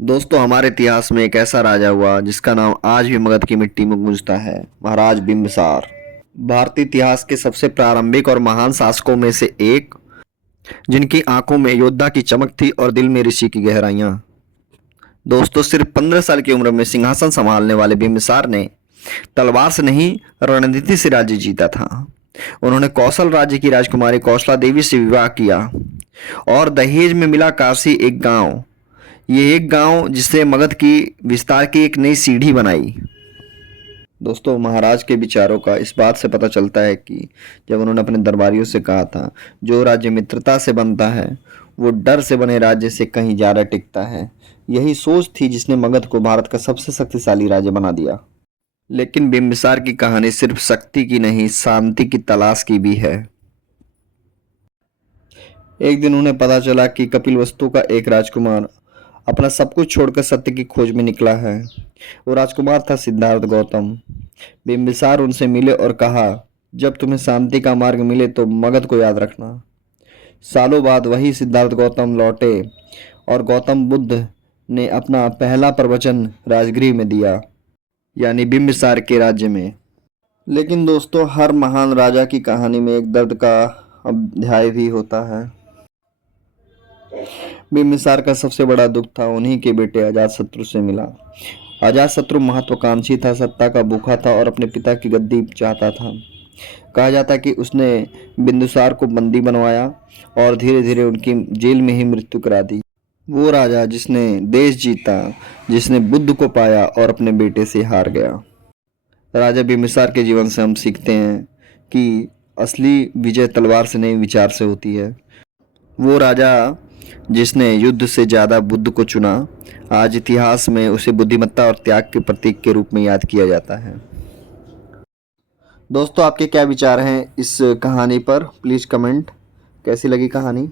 दोस्तों, हमारे इतिहास में एक ऐसा राजा हुआ जिसका नाम आज भी मगध की मिट्टी में गूंजता है, महाराज बिंबिसार। भारतीय इतिहास के सबसे प्रारंभिक और महान शासकों में से एक, जिनकी आंखों में योद्धा की चमक थी और दिल में ऋषि की गहराइयां। दोस्तों, सिर्फ 15 साल की उम्र में सिंहासन संभालने वाले बिंबिसार ने तलवार से नहीं, रणनीति से राज्य जीता था। उन्होंने कौशल राज्य की राजकुमारी कौशला देवी से विवाह किया और दहेज में मिला काशी एक गांव। ये एक गांव जिससे मगध की विस्तार की एक नई सीढ़ी बनाई। दोस्तों, महाराज के विचारों का इस बात से पता चलता है कि जब उन्होंने अपने दरबारियों से कहा था, जो राज्य मित्रता से बनता है वो डर से बने राज्य से कहीं ज्यादा टिकता है। यही सोच थी जिसने मगध को भारत का सबसे शक्तिशाली राज्य बना दिया। लेकिन बिंबिसार की कहानी सिर्फ शक्ति की नहीं, शांति की तलाश की भी है। एक दिन उन्हें पता चला कि कपिलवस्तु का एक राजकुमार अपना सब कुछ छोड़कर सत्य की खोज में निकला है। वो राजकुमार था सिद्धार्थ गौतम। बिंबिसार उनसे मिले और कहा, जब तुम्हें शांति का मार्ग मिले तो मगध को याद रखना। सालों बाद वही सिद्धार्थ गौतम लौटे और गौतम बुद्ध ने अपना पहला प्रवचन राजगृह में दिया, यानी बिंबिसार के राज्य में। लेकिन दोस्तों, हर महान राजा की कहानी में एक दर्द का अध्याय भी होता है। बिंबिसार का सबसे बड़ा दुख था उन्हीं के बेटे अजातशत्रु से मिला। अजातशत्रु महत्वाकांक्षी था, सत्ता का भूखा था और अपने पिता की गद्दी चाहता था। कहा जाता कि उसने बिंदुसार को बंदी बनवाया और धीरे धीरे उनकी जेल में ही मृत्यु करा दी। वो राजा जिसने देश जीता, जिसने बुद्ध को पाया और अपने बेटे से हार गया। राजा बिंबिसार के जीवन से हम सीखते हैं कि असली विजय तलवार से नहीं, विचार से होती है। वो राजा जिसने युद्ध से ज्यादा बुद्ध को चुना, आज इतिहास में उसे बुद्धिमत्ता और त्याग के प्रतीक के रूप में याद किया जाता है। दोस्तों, आपके क्या विचार हैं इस कहानी पर? Please comment. कैसी लगी कहानी?